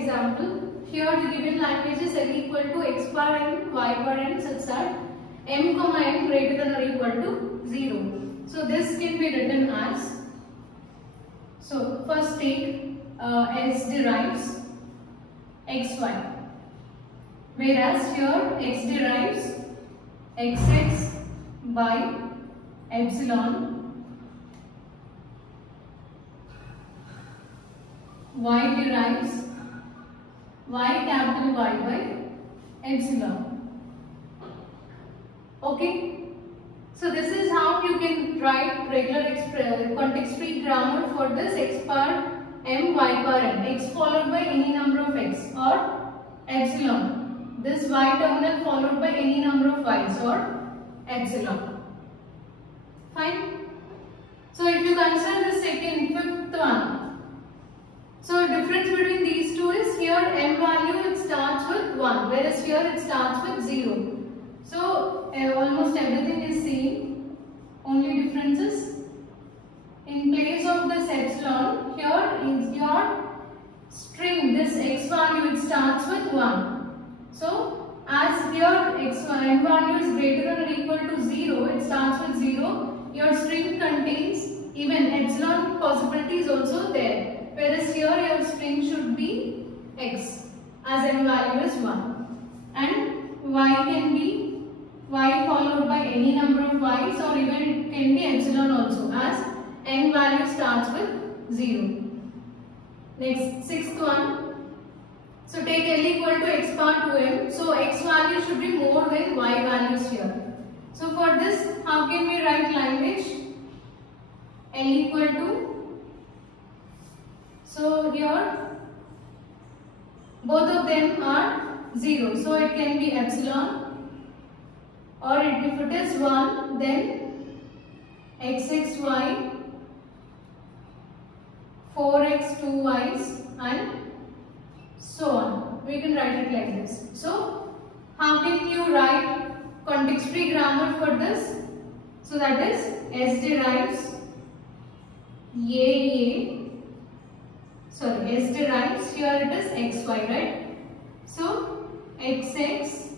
example. Here the given language is L equal to x bar n, y bar n such that m comma n greater than or equal to 0. So this can be written as, so first take S derives xy, whereas here x derives xx by epsilon, y derives y capital Y by epsilon. Okay, so this is how you can write regular context free grammar for this x bar m, y bar n, x followed by any number of x, or epsilon, this y terminal followed by any number of y's, or epsilon. Fine. So if you consider the fifth one, so difference between these two is here m value it starts with 1, whereas here it starts with 0. So almost everything is same, only difference is in place of this epsilon, here is your string, this x value it starts with 1. So as here m value is greater than or equal to 0, it starts with 0, your string contains even epsilon possibility is also there, whereas here your string should be x as m value is 1, and y can be y followed by any number of y's, or even it can be epsilon also as n value starts with 0. Next, sixth one. So take L equal to x bar 2m. So x value should be more than y values here. So for this, how can we write language? L equal to, so here both of them are 0. So it can be epsilon, or if it is 1, then xxy, 4x 2y's, and so on. We can write it like this. So how can you write context free grammar for this? So that is S derives S derives, here it is xy, right? So xx,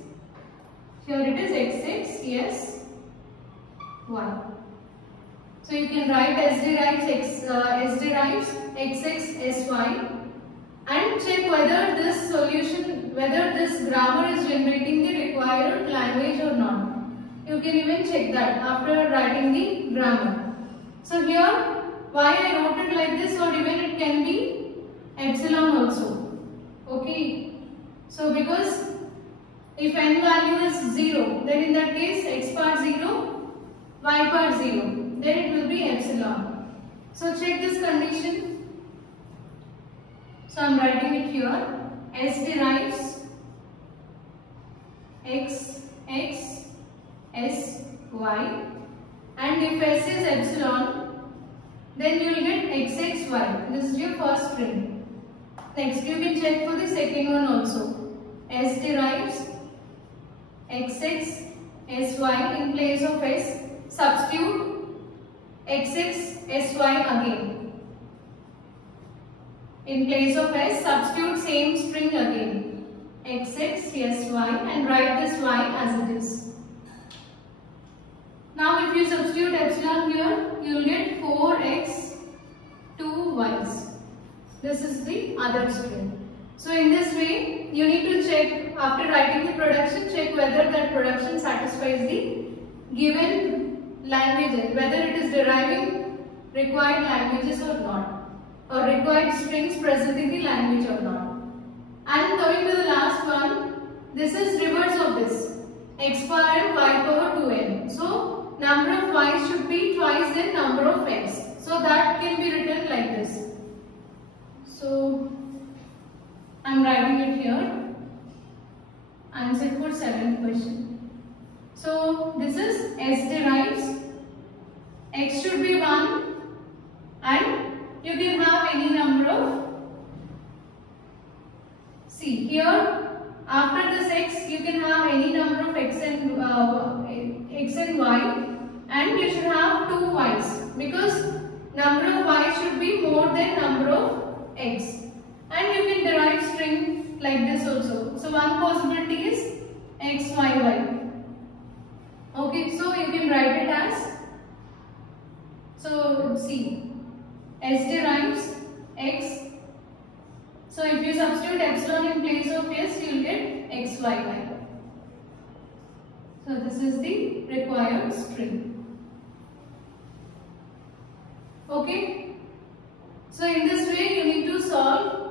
here it is xx, yes, y. So you can write S derives xx sy, and check whether this solution, whether this grammar is generating the required language or not. You can even check that after writing the grammar. So here, why I wrote it like this, or even it can be epsilon also. Okay. So because if n value is 0, then in that case x bar 0, y bar 0, then it will be epsilon. So check this condition. So I am writing it here. S derives xx sy, and if s is epsilon, then you will get xxy. This is your first string. Next, you can check for the second one also. S derives xx sy, in place of s substitute xx sy again. In place of s substitute same string again, xx sy, and write this y as it is. Now if you substitute epsilon here, you will get 4x 2y's. This is the other string. So in this way, you need to check after writing the production, check whether that production satisfies the given languages, whether it is deriving required languages or not, or required strings present in the language or not. And coming to the last one, this is reverse of this, x bar m, y power 2n. So number of y's should be twice the number of x. So that can be written like this. So I am writing it here. Answer for 7th question. So this is S derives x should be 1, and you can have any number of, see here after this x you can have any number of x and y, and you should have 2 y's because number of y should be more than number of x, and you can derive string like this also. So one possibility is x, y, y. Okay, so you can write it as, so see, SD rhymes x. So if you substitute epsilon in place of s, you will get x, y, y. So this is the required string. Okay. So in this way you need to solve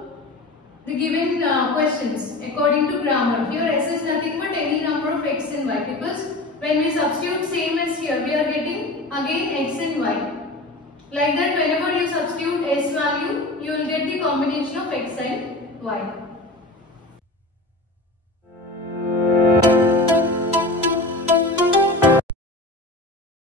the given questions according to grammar. Here s is nothing but any number of x and y, because when we substitute same as here, we are getting again x and y. Like that, whenever you substitute s value, you will get the combination of x and y.